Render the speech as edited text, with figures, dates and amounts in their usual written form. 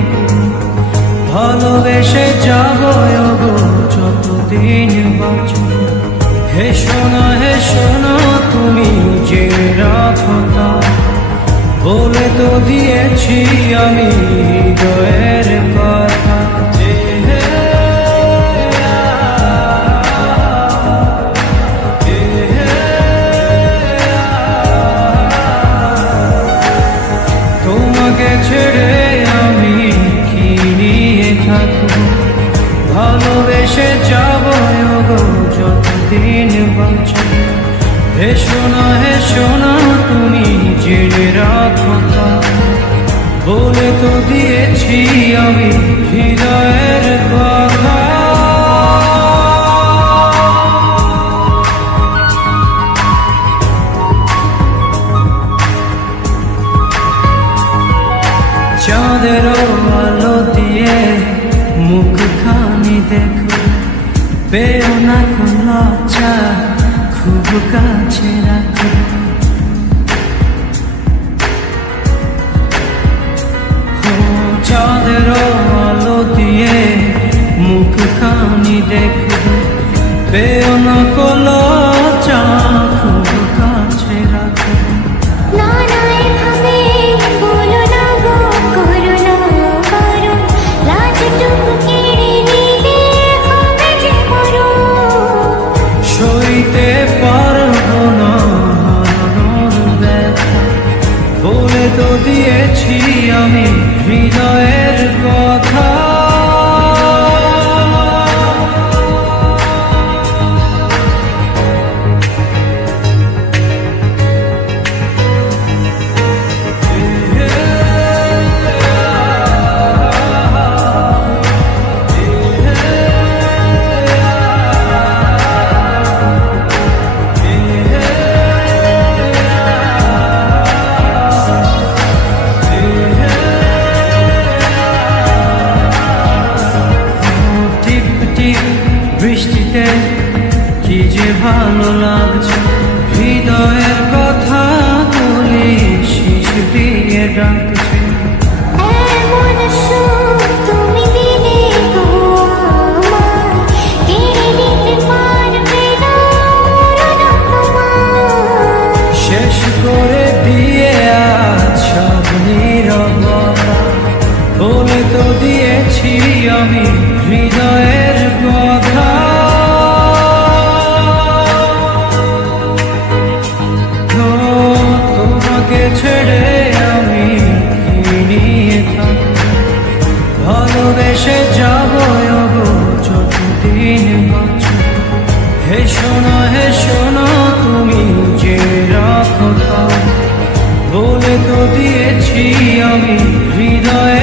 থাকো, ভালোবেসে যাবো গো যতদিন বাঁচো। হেসো না তুমি যে রাখো তা, বলে তো দিয়েছি আমি হৃদয়ের কথা। তোমাকে ছেড়ে আমি কি নিয়ে থাকবো, ভালোবেসে যাবো গো যতদিন বাঁচো। হেসো না তুমি জেনে রাখো তা, বলে তো দিয়েছি আমি হৃদয়ের কথা। চাঁদের আলো দিয়ে মুখখানি দেখো, পেও না কোন লজ্জা, খুব কাছে রাখো। চাঁদের আলো দিয়ে মুখখানি দেখো, পেও না কোন লজ্জা, খুব কাছে রাখো। সইতে পারবো না হারানোর ব্যথা, বলে তো দিয়েছি আমি হৃদয়ের কথা। বৃষ্টিতে কি যে ভালো লাগছে, হৃদয়ের কথা বলি শিশ দিয়ে ডাকছে। শেষ করে দিয়ে আজ সব নীরবতা, বলে তো দিয়েছি আমি হৃদয়ের কথা। তোমাকে ছেড়ে আমি কি নিয়ে থাকবো, ভালোবেসে যাবো গো যতদিন বাঁচো। হেসো না তুমি যে রাখো তা, বলে তো দিয়েছি আমি হৃদয়ে